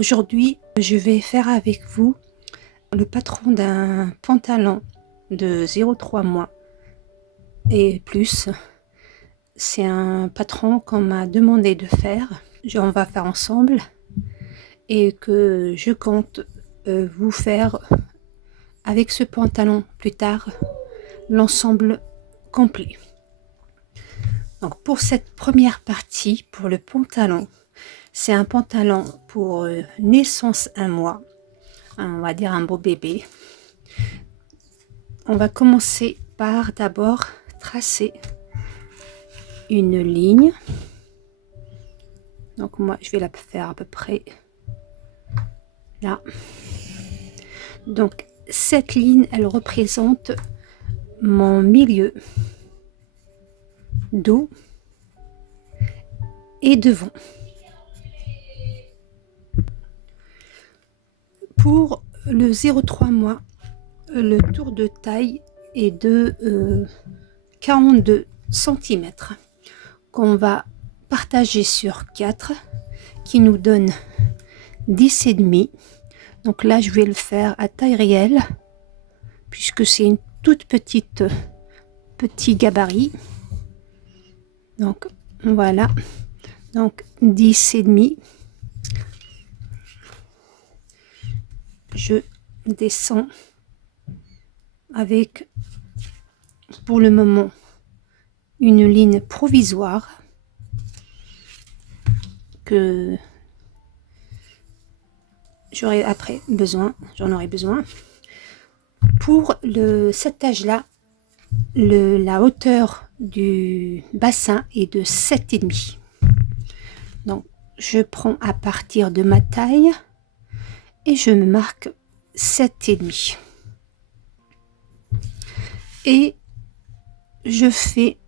Aujourd'hui, je vais faire avec vous le patron d'un pantalon de 0,3 mois et plus. C'est un patron qu'on m'a demandé de faire. On va faire ensemble et que je compte vous faire avec ce pantalon plus tard l'ensemble complet. Donc pour cette première partie, pour le pantalon, c'est un pantalon pour naissance 1 mois, on va dire un beau bébé. On va commencer par d'abord tracer une ligne. Donc moi je vais la faire à peu près là. Donc cette ligne, elle représente mon milieu, dos et devant. Pour le 0,3 mois, le tour de taille est de 42 cm qu'on va partager sur 4 qui nous donne 10,5. Donc là je vais le faire à taille réelle puisque c'est une toute petit gabarit. Donc voilà, donc 10,5. Je descends avec, pour le moment, une ligne provisoire que j'aurai après besoin, j'en aurai besoin. Pour cet âge-là, la hauteur du bassin est de 7,5. Donc je prends à partir de ma taille et je me marque 7,5. Et je fais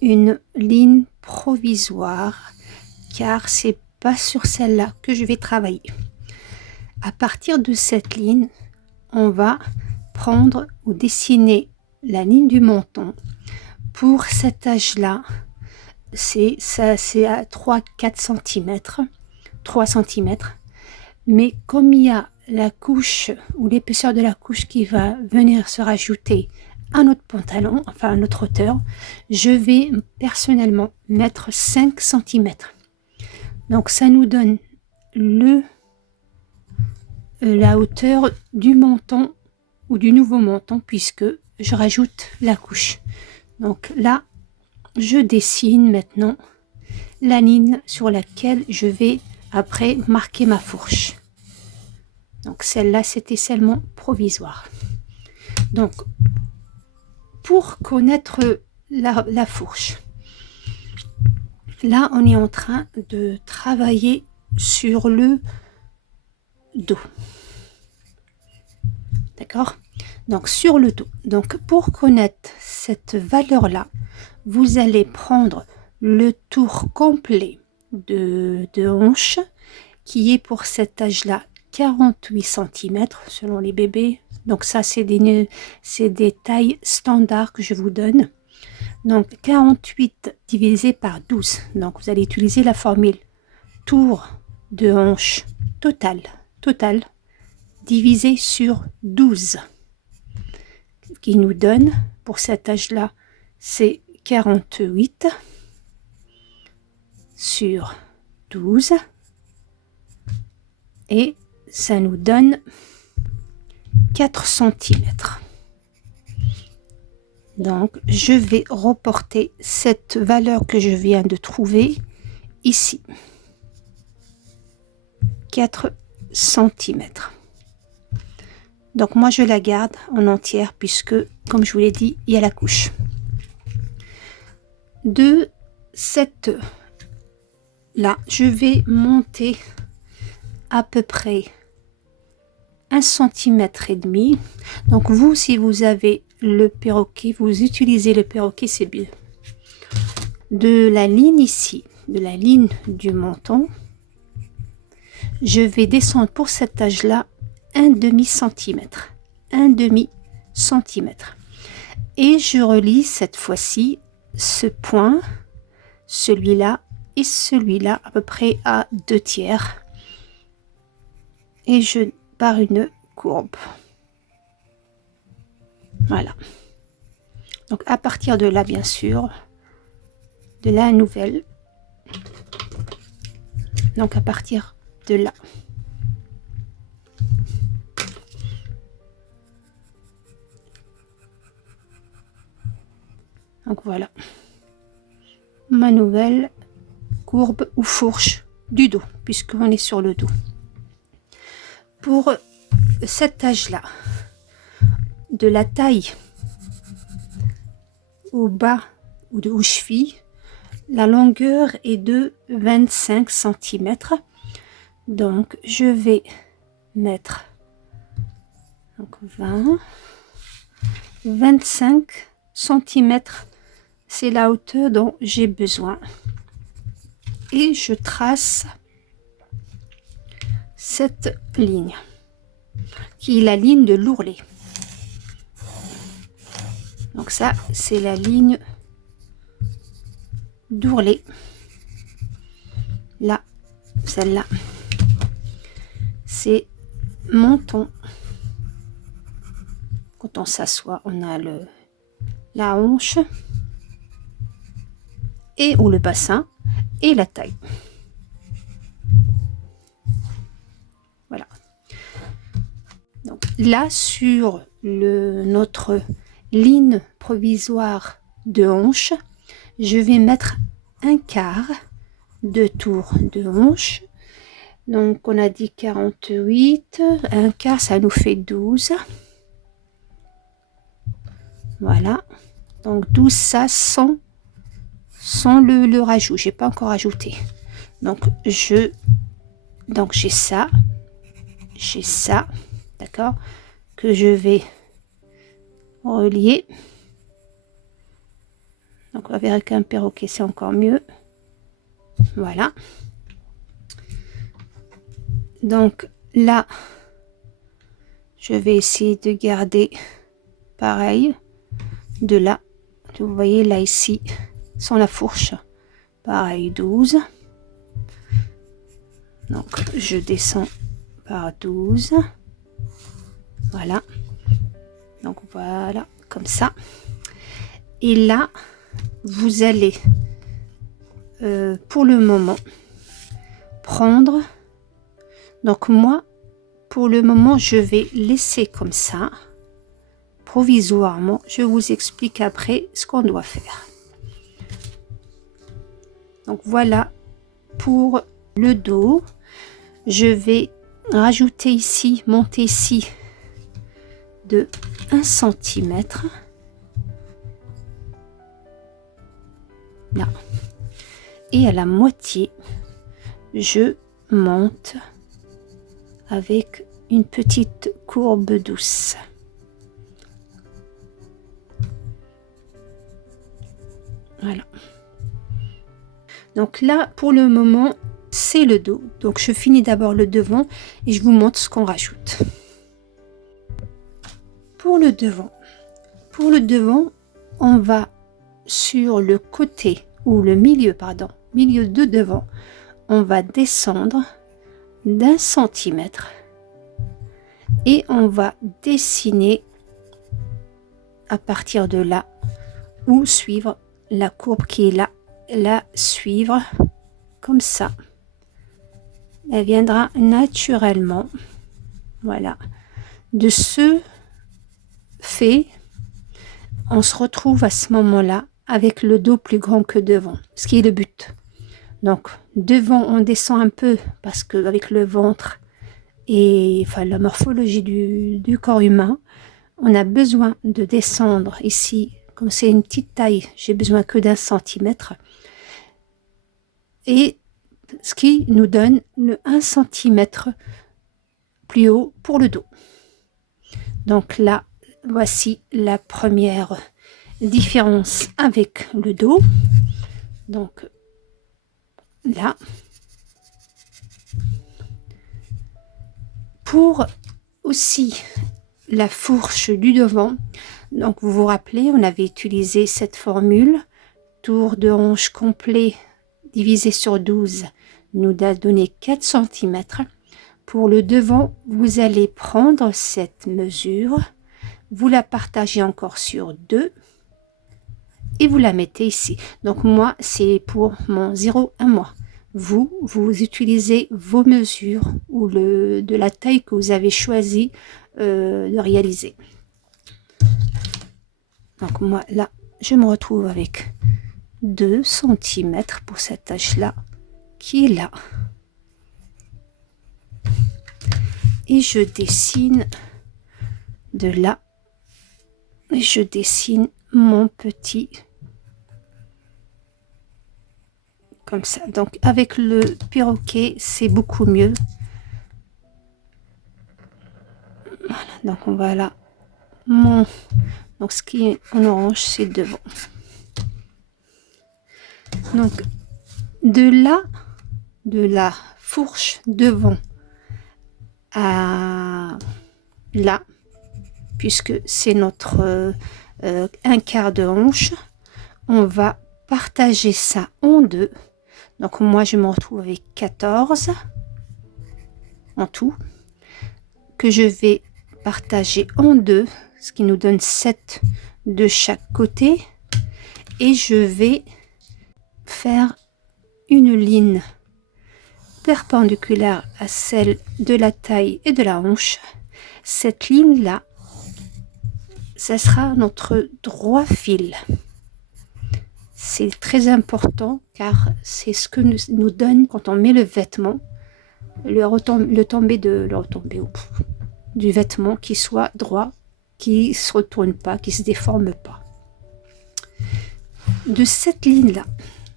une ligne provisoire car c'est pas sur celle-là que je vais travailler. À partir de cette ligne, on va prendre ou dessiner la ligne du menton. Pour cet âge-là, c'est à 3-4 cm, 3 cm. Mais comme il y a la couche ou l'épaisseur de la couche qui va venir se rajouter à notre pantalon, enfin à notre hauteur, je vais personnellement mettre 5 cm. Donc ça nous donne la hauteur du menton ou du nouveau menton puisque je rajoute la couche. Donc là, je dessine maintenant la ligne sur laquelle je vais après marquer ma fourche. Donc celle-là, c'était seulement provisoire. Donc pour connaître la fourche, là on est en train de travailler sur le dos. D'accord? Donc sur le dos. Donc pour connaître cette valeur-là, vous allez prendre le tour complet de hanche qui est pour cet âge-là 48 cm selon les bébés. Donc ça c'est des tailles standards que je vous donne. Donc 48 divisé par 12. Donc vous allez utiliser la formule tour de hanche total divisé sur 12 qui nous donne pour cet âge-là c'est 48 sur 12 et ça nous donne 4 cm. Donc je vais reporter cette valeur que je viens de trouver ici, 4 cm. Donc moi je la garde en entière puisque comme je vous l'ai dit, il y a la couche. De cette là, je vais monter à peu près 1,5 cm. Donc vous, si vous avez le perroquet, vous utilisez le perroquet, c'est bien. De la ligne ici, de la ligne du menton, je vais descendre pour cet âge-là 1,5 cm. 1,5 cm. Et je relie cette fois-ci ce point, celui-là et celui-là à peu près à 2/3. et je barre une courbe. Voilà. Donc à partir de là, bien sûr, de la nouvelle. Donc à partir de là. Donc voilà. Ma nouvelle courbe ou fourche du dos, puisqu'on est sur le dos. Pour cet âge-là, de la taille au bas ou aux chevilles, la longueur est de 25 cm. Donc, je vais mettre donc 20, 25 cm, c'est la hauteur dont j'ai besoin. Et je trace cette ligne, qui est la ligne de l'ourlet. Donc ça, c'est la ligne d'ourlet. Là, celle-là, c'est menton. Quand on s'assoit, on a la hanche et ou le bassin et la taille. Voilà. Donc là, sur notre ligne provisoire de hanche, je vais mettre un quart de tour de hanche. Donc on a dit 48, un quart ça nous fait 12. Voilà, donc 12 ça sans le rajout, j'ai pas encore ajouté. Donc j'ai ça, d'accord, que je vais relier. Donc avec un perroquet c'est encore mieux. Voilà. Donc là, je vais essayer de garder pareil de là. Vous voyez là ici, sans la fourche, pareil 12. Donc je descends par 12. Voilà. Donc voilà, comme ça. Et là, vous allez, pour le moment, prendre. Donc moi, pour le moment, je vais laisser comme ça, provisoirement. Je vous explique après ce qu'on doit faire. Donc voilà pour le dos. Je vais rajouter ici, monter ici de 1 cm. Là. Et à la moitié, je monte avec une petite courbe douce. Voilà. Donc là, pour le moment, c'est le dos. Donc je finis d'abord le devant et je vous montre ce qu'on rajoute. Pour le devant, on va sur le côté ou le milieu, milieu de devant, on va descendre d'1 centimètre et on va dessiner à partir de là ou suivre la courbe qui est là, la suivre comme ça. Elle viendra naturellement. Voilà. De ce fait, on se retrouve à ce moment-là avec le dos plus grand que devant, ce qui est le but. Donc devant on descend un peu parce que avec le ventre et enfin la morphologie du corps humain, on a besoin de descendre ici, comme c'est une petite taille, j'ai besoin que d'1 centimètre, et ce qui nous donne le 1 centimètre plus haut pour le dos. Donc là, voici la première différence avec le dos. Donc là, pour aussi la fourche du devant, donc vous vous rappelez, on avait utilisé cette formule, tour de hanche complet divisé sur 12 nous a donné 4 cm. pour le devant, vous allez prendre cette mesure, vous la partagez encore sur 2 et vous la mettez ici. Donc moi, c'est pour mon 0,1 mois. Vous utilisez vos mesures ou de la taille que vous avez choisi de réaliser. Donc moi, là, je me retrouve avec 2 cm pour cette tache-là qui est là. Et je dessine de là. Et je dessine mon petit comme ça. Donc avec le perroquet, c'est beaucoup mieux. Voilà, donc voilà donc ce qui est en orange, c'est devant. Donc de la fourche devant à là, puisque c'est notre 1/4 de hanche, on va partager ça en 2. Donc moi je me retrouve avec 14 en tout, que je vais partager en 2, ce qui nous donne 7 de chaque côté, et je vais faire une ligne perpendiculaire à celle de la taille et de la hanche. Cette ligne là, ça sera notre droit fil. C'est très important car c'est ce que nous donne quand on met le vêtement, le tombé du vêtement, qui soit droit, qui se retourne pas, qui se déforme pas. De cette ligne là,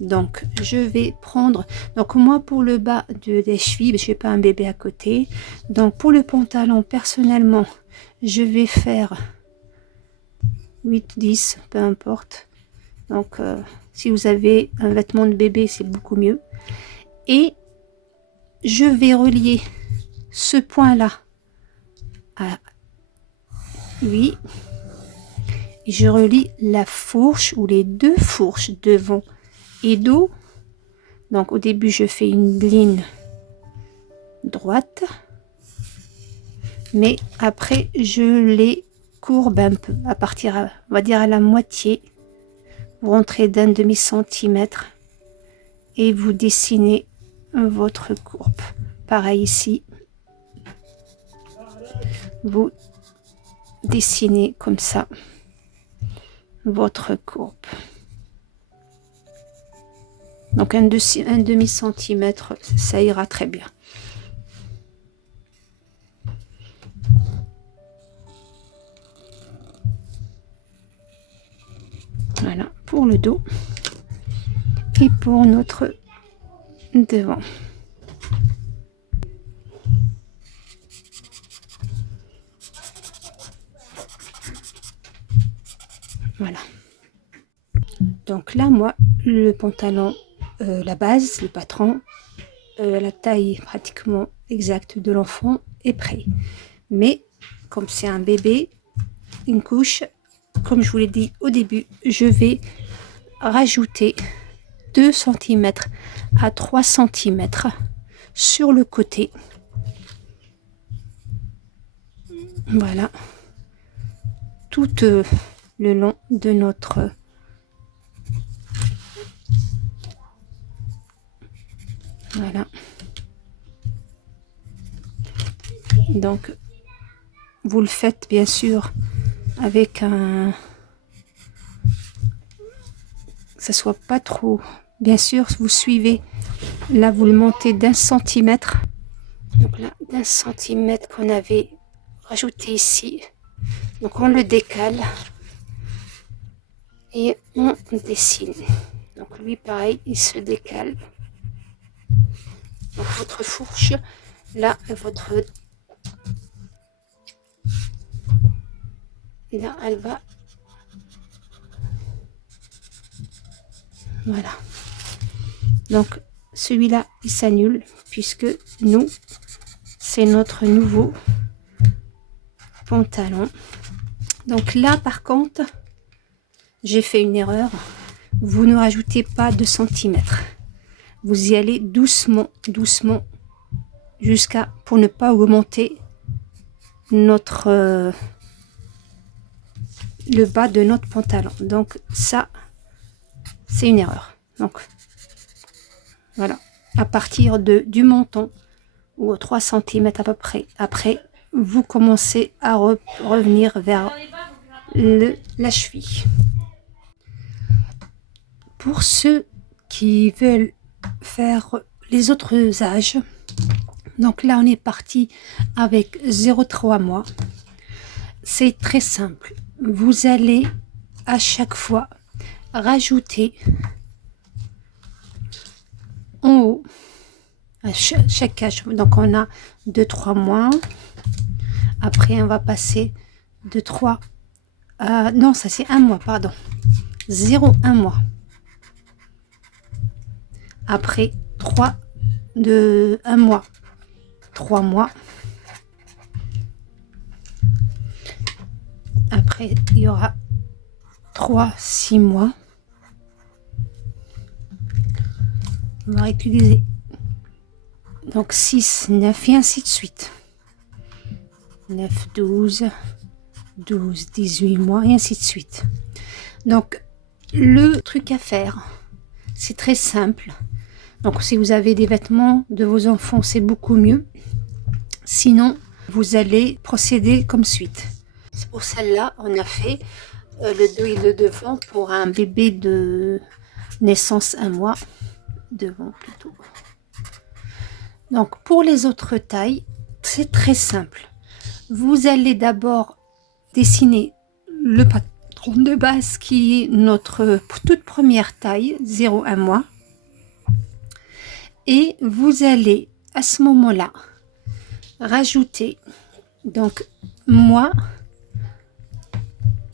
donc je vais prendre, donc moi pour le bas des chevilles, je n'ai pas un bébé à côté, donc pour le pantalon personnellement je vais faire 8, 10, peu importe. Donc si vous avez un vêtement de bébé, c'est beaucoup mieux. Et je vais relier ce point là à lui, et je relie la fourche ou les 2 fourches devant et dos. Donc au début je fais une ligne droite, mais après je les courbe un peu à partir, on va dire à la moitié. Vous rentrez d'un demi-centimètre et vous dessinez votre courbe. Pareil ici, vous dessinez comme ça votre courbe. Donc un demi-centimètre, ça ira très bien. Voilà pour le dos et pour notre devant. Voilà. Donc là, moi, le pantalon, la base, le patron, la taille pratiquement exacte de l'enfant est prêt. Mais comme c'est un bébé, une couche, comme je vous l'ai dit au début, je vais rajouter 2 cm à 3 cm sur le côté. Voilà. Tout le long de notre voilà. Donc vous le faites bien sûr avec un, ça soit pas trop, bien sûr vous suivez, là vous le montez d'1 centimètre, donc là d'1 centimètre qu'on avait rajouté ici, donc on le décale et on dessine. Donc lui pareil, il se décale. Donc votre fourche là, et là elle va, voilà. Donc celui-là il s'annule puisque nous c'est notre nouveau pantalon. Donc là par contre j'ai fait une erreur, vous ne rajoutez pas 2 cm, vous y allez doucement jusqu'à pour ne pas augmenter notre le bas de notre pantalon. Donc ça, c'est une erreur. Donc voilà, à partir du menton ou 3 cm à peu près. Après, vous commencez à revenir vers la cheville. Pour ceux qui veulent faire les autres âges, donc là on est parti avec 0,3 mois. C'est très simple. Vous allez à chaque fois rajouter en haut à chaque âge. Donc on a 2-3 mois. Après on va passer de 3 à... non, ça c'est 1 mois, pardon. 0,1 mois. Après 3 de 1 mois. 3 mois. Après, il y aura 3-6 mois. On va utiliser donc 6, 9 et ainsi de suite. 9, 12, 12, 18 mois et ainsi de suite. Donc, le truc à faire, c'est très simple. Donc, si vous avez des vêtements de vos enfants, c'est beaucoup mieux. Sinon, vous allez procéder comme suite. C'est pour celle-là, on a fait le dos et le devant pour un bébé de naissance 1 mois. Devant plutôt. Donc, pour les autres tailles, c'est très simple. Vous allez d'abord dessiner le patron de base qui est notre toute première taille, 0,1 mois. Et vous allez à ce moment-là rajouter, donc moi,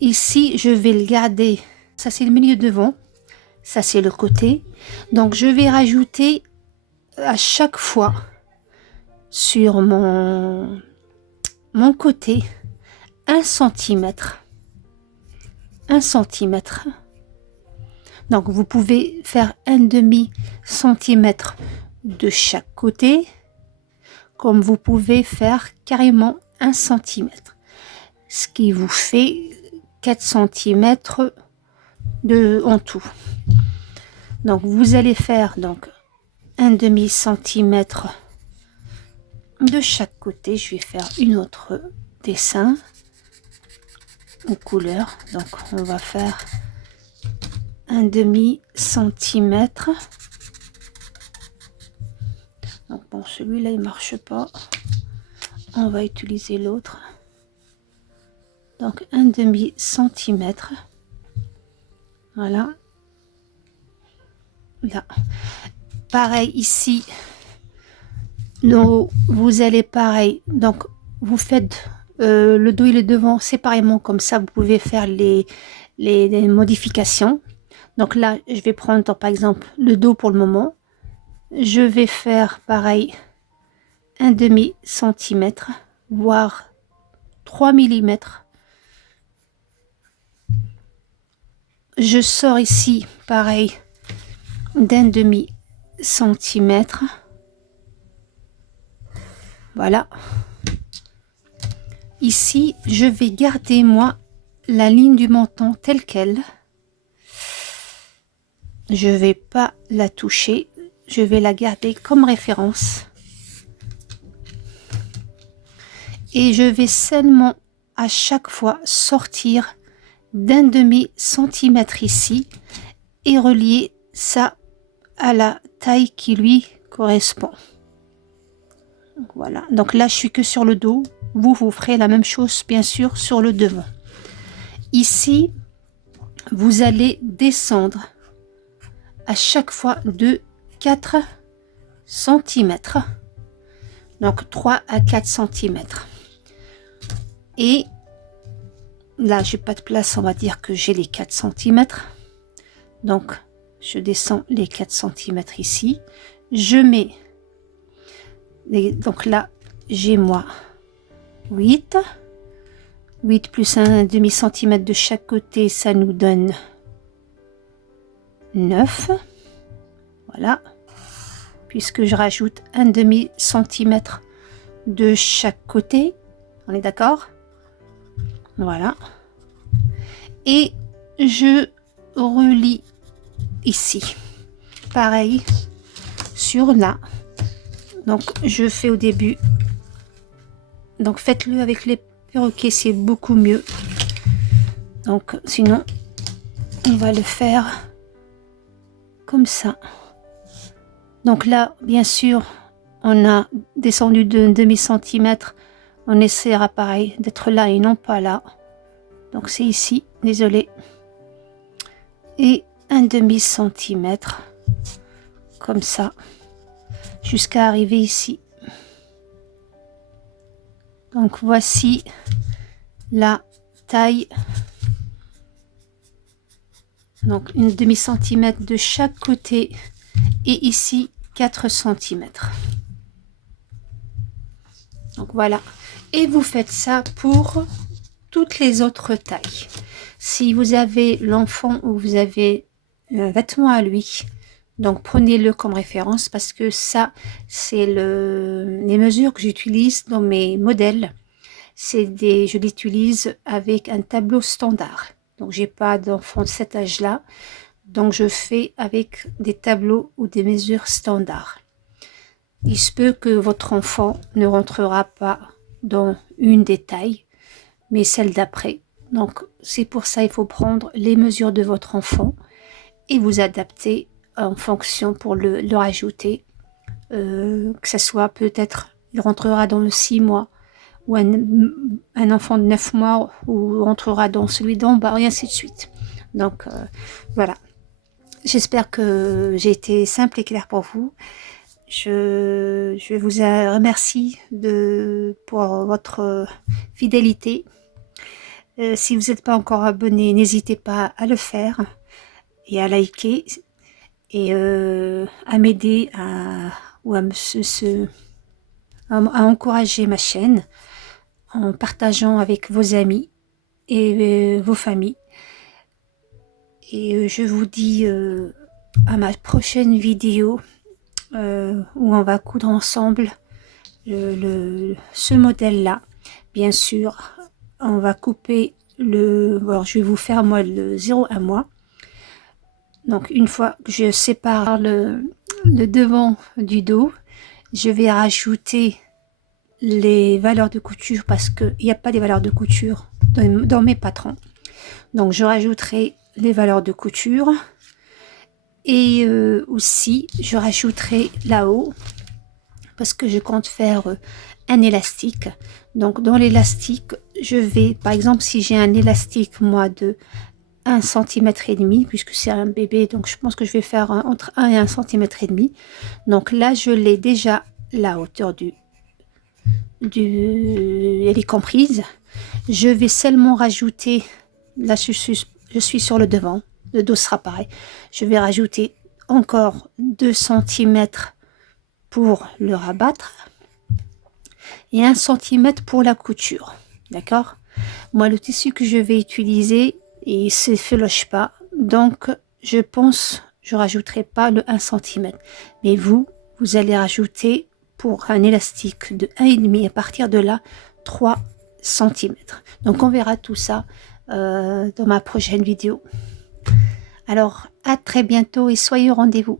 ici je vais le garder, ça c'est le milieu devant, ça c'est le côté. Donc je vais rajouter à chaque fois sur mon côté 1 cm. 1 cm. Donc vous pouvez faire 1/2 cm de chaque côté, comme vous pouvez faire carrément 1 cm. Ce qui vous fait 4 cm en tout. Donc vous allez faire donc 1/2 cm de chaque côté. Je vais faire une autre dessin en couleur. Donc on va faire 1/2 cm. Donc bon, celui-là il marche pas. On va utiliser l'autre. Donc 1/2 cm. Voilà. Là. Pareil ici. Donc, vous allez pareil. Donc vous faites le dos et le devant séparément, comme ça vous pouvez faire les modifications. Donc là je vais prendre par exemple le dos pour le moment. Je vais faire pareil 1/2 cm, voire 3 mm. Je sors ici pareil d'1/2 cm. Voilà. Ici, je vais garder moi la ligne du menton telle quelle. Je vais pas la toucher. Je vais la garder comme référence. Et je vais seulement à chaque fois sortir d'1/2 cm ici et relier ça à la taille qui lui correspond. Donc, voilà. Donc là, je suis que sur le dos. Vous ferez la même chose, bien sûr, sur le devant. Ici, vous allez descendre à chaque fois de 4 cm. Donc 3 à 4 cm. Et là, j'ai pas de place, on va dire que j'ai les 4 cm. Donc, je descends les 4 cm ici. Je mets... Donc là, j'ai moi 8. 8 plus 1/2 cm de chaque côté, ça nous donne 9. Voilà. puisque je rajoute un demi-centimètre de chaque côté. On est d'accord? Voilà. Et je relie ici. Pareil sur là. Donc je fais au début. Donc faites-le avec les perroquets, c'est beaucoup mieux. Donc sinon, on va le faire comme ça. Donc là, bien sûr, on a descendu d'un demi-centimètre. On essaiera pareil d'être là et non pas là. Donc c'est ici, désolé. Et un demi-centimètre, comme ça, jusqu'à arriver ici. Donc voici la taille. Donc une demi-centimètre de chaque côté. Et ici 4 centimètres. Donc voilà. Et vous faites ça pour toutes les autres tailles. Si vous avez l'enfant ou vous avez un vêtement à lui, donc prenez-le comme référence parce que ça, c'est les mesures que j'utilise dans mes modèles. Je l'utilise avec un tableau standard. Donc j'ai pas d'enfant de cet âge-là. Donc je fais avec des tableaux ou des mesures standards. Il se peut que votre enfant ne rentrera pas dans une des tailles, mais celle d'après. Donc c'est pour ça il faut prendre les mesures de votre enfant et vous adapter en fonction pour le rajouter. Que ce soit peut-être, il rentrera dans le 6 mois, ou un enfant de 9 mois, ou rentrera dans celui d'en bas, et ainsi de suite. Donc voilà. J'espère que j'ai été simple et claire pour vous. Je vous remercie pour votre fidélité. Si vous n'êtes pas encore abonné, n'hésitez pas à le faire et à liker et à m'aider à encourager ma chaîne en partageant avec vos amis et vos familles. Et je vous dis à ma prochaine vidéo où on va coudre ensemble ce modèle-là. Bien sûr, on va couper alors je vais vous faire moi le 0 à moi. Donc une fois que je sépare le devant du dos, je vais rajouter les valeurs de couture parce qu'il n'y a pas des valeurs de couture dans mes patrons. Donc je rajouterai les valeurs de couture et aussi je rajouterai là-haut parce que je compte faire un élastique. Donc dans l'élastique, je vais, par exemple, si j'ai un élastique moi de 1,5 cm, puisque c'est un bébé, donc je pense que je vais faire entre 1 et 1,5 cm. Donc là, je l'ai déjà la hauteur elle est comprise. Je vais seulement rajouter, là je suis sur le devant, le dos sera pareil. Je vais rajouter encore 2 cm pour le rabattre et 1 cm pour la couture. D'accord? Moi, le tissu que je vais utiliser, il ne se feloche pas, donc je pense je rajouterai pas le 1 cm. Mais vous allez rajouter pour un élastique de 1,5 à partir de là 3 cm. Donc on verra tout ça dans ma prochaine vidéo. Alors à très bientôt et soyez au rendez-vous.